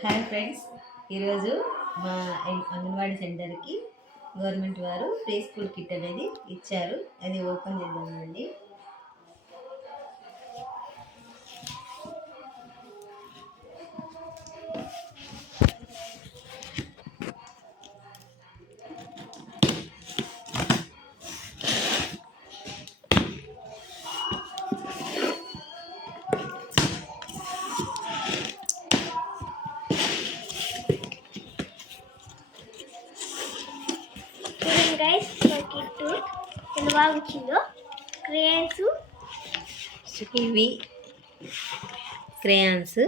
Hi friends, ఈరోజు మా అంగన్వాడీ సెంటర్కి గవర్నమెంట్ వారు ప్రీ స్కూల్ కిట్ అనేది ఇచ్చారు. అది ఓపెన్ చేద్దామండి. గైస్ మా కిట్టు ఎలా వచ్చిందో క్రేయాన్స్ ఇవి క్రేయాన్స్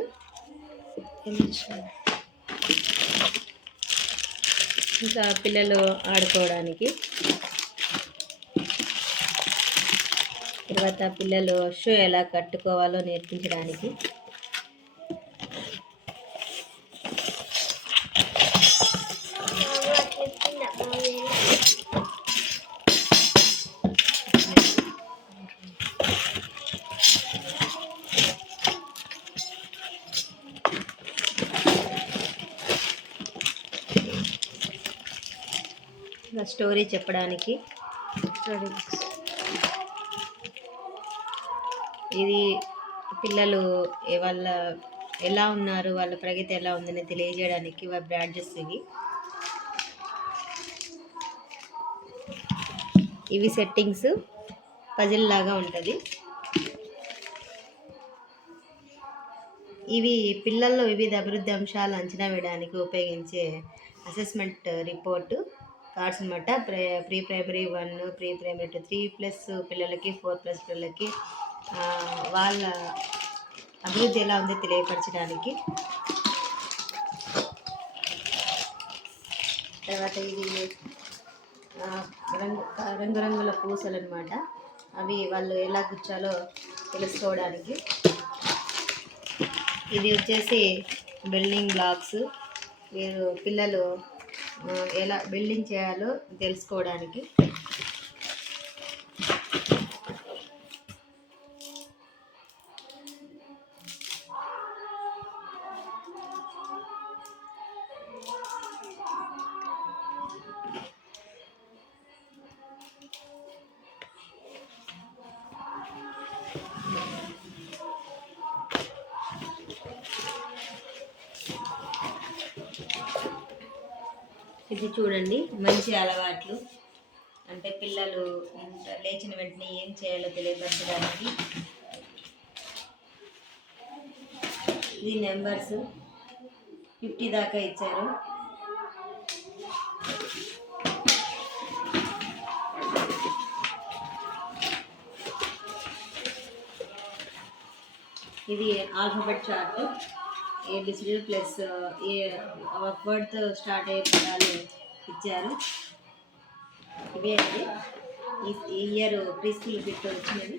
ఇంకా పిల్లలు ఆడుకోవడానికి, తర్వాత పిల్లలు షూ ఎలా కట్టుకోవాలో నేర్పించడానికి, స్టోరీ చెప్పడానికి. ఇది పిల్లలు వాళ్ళ ఎలా ఉన్నారు, వాళ్ళ ప్రగతి ఎలా ఉందని తెలియజేయడానికి బ్యాడ్జెస్ ఇవి సెట్టింగ్స్ పజిల్ లాగా ఉంటుంది. ఇవి పిల్లల్లో వివిధ అభివృద్ధి అంశాలు అంచనా వేయడానికి ఉపయోగించే అసెస్మెంట్ రిపోర్టు కార్డ్స్ అనమాట. ప్రీ ప్రైమరీ 1, ప్రీ ప్రైమరీ 2, 3+ పిల్లలకి, 4+ పిల్లలకి వాళ్ళ అభివృద్ధి ఎలా ఉందో తెలియపరచడానికి. తర్వాత ఇది రంగురంగుల పూసలు అనమాట. అవి వాళ్ళు ఎలా గుచ్చాలో తెలుసుకోవడానికి. ఇది వచ్చేసి బిల్డింగ్ బ్లాక్స్, మీరు పిల్లలు ఎలా బిల్డింగ్ చేయాలో తెలుసుకోవడానికి. ఇది చూడండి, మంచి అలవాట్లు అంటే పిల్లలు లేచిన వెంటనే ఏం చేయాలో తెలియపరచడానికి. ఇది నెంబర్స్ 50 దాకా ఇచ్చారు. ఇది ఆల్ఫాబెట్ చార్ట్, ABCD ప్లస్ వర్డ్తో స్టార్ట్ అయ్యే పదాలు ఇచ్చారు. ఇవే అండి ఈ ఇయర్ ప్రీ స్కూల్ కిట్ వచ్చినవి.